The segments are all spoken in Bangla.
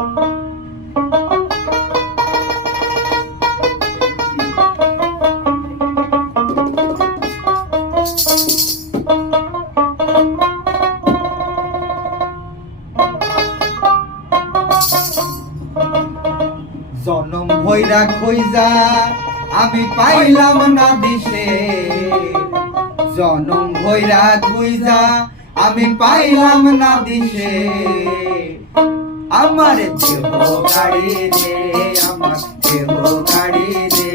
জনম ভৈরা খইজা আমি পাইলাম না দিশে, জনম ভৈরা খুইজা আমি পাইলাম না দিশে। আমার দেহ গাড়ি রে, আমার দেহ গাড়ি রে,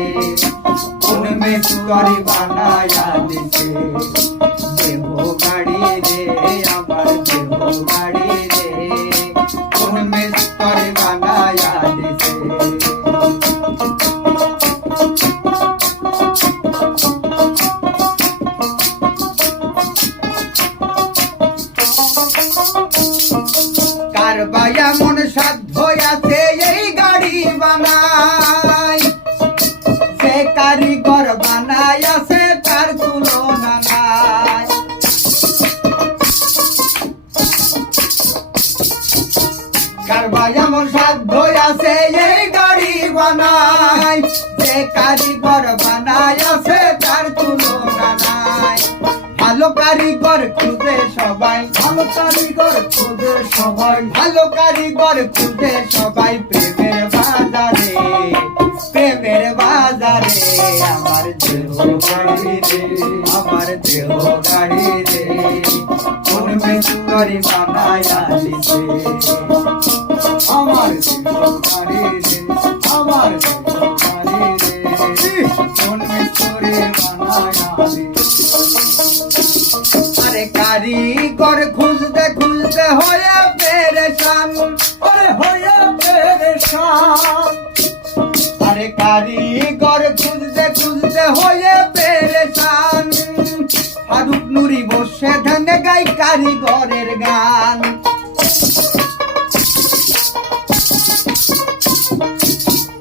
কোন মেস্তরি বানায়া দিছে। দেহ গাড়ি রে, আমার দেহ গাড়ি রে, কোন মেস্তরি বানায়া দিছে। কার বা এমন সাধ্য আছে এই গাড়ি বানায়, সে কারিগর বানায় আছে তার তুলনা নাই। কার বা এমন সাধ্য আছে এই গাড়ি বানায়, সে কারিগর বানায় আছে তার তুলনা নাই। ভালো কারিগর খুঁজে সবাই, ভালো কারিগর খুঁজে সবাই, ভালো কারিগর খুঁজে সবাই প্রেমের বাজারে, প্রেমের বাজারে। আমার দেহ গাড়ি রে, আমার দেহ গাড়ি রে, কোন মেস্তরি বানায়া দিছে। আমার দেহ গাড়ি রে, আমার দেহ গাড়ি রে, কোন মেস্তরি বানায়া দিছে। আরে কারিগর খুঁজতে খুঁজতে হয়ে পেরেশান, আরে হয়ে পেরেশান। আরে কারিগর খুঁজতে খুঁজতে হয়ে পেরেশান। ফারুক নুরি বসে ধ্যানে গাই কারিগরের গান।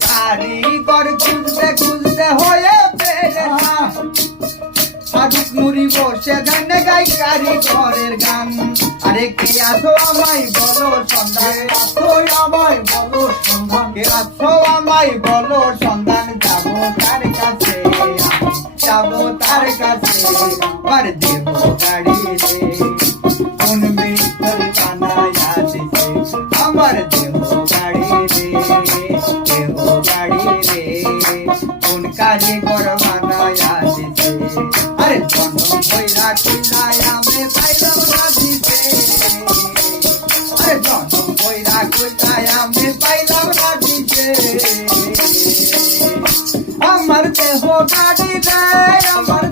কারিগর খুঁজতে খুঁজতে হয়ে পেরেশান। ফারুক নুরি বসে ধ্যানে গাই কারিগরের গান। আরে কে আছো আমায় বলো সন্ধান, আছো আমায় বলো সন্ধান, কে আছো আমায় বলো সন্ধান। যাবো তার কাছে, যাবো তার কাছে। আমার দেহ গাড়ি রে, কোন মেস্তরি বানায়া দিছে। আমার দেহ গাড়ি রে, দেহ গাড়ি রে, কোন কারিগর বানায়া দিছে। আরে জনম ভৈরা খুইজায় আমি পাইলাম না দিছে। আরে জনম ভৈরা খুইজায় আমি পাইলাম না দিছে। আমার দেহ গাড়ি রে, আমার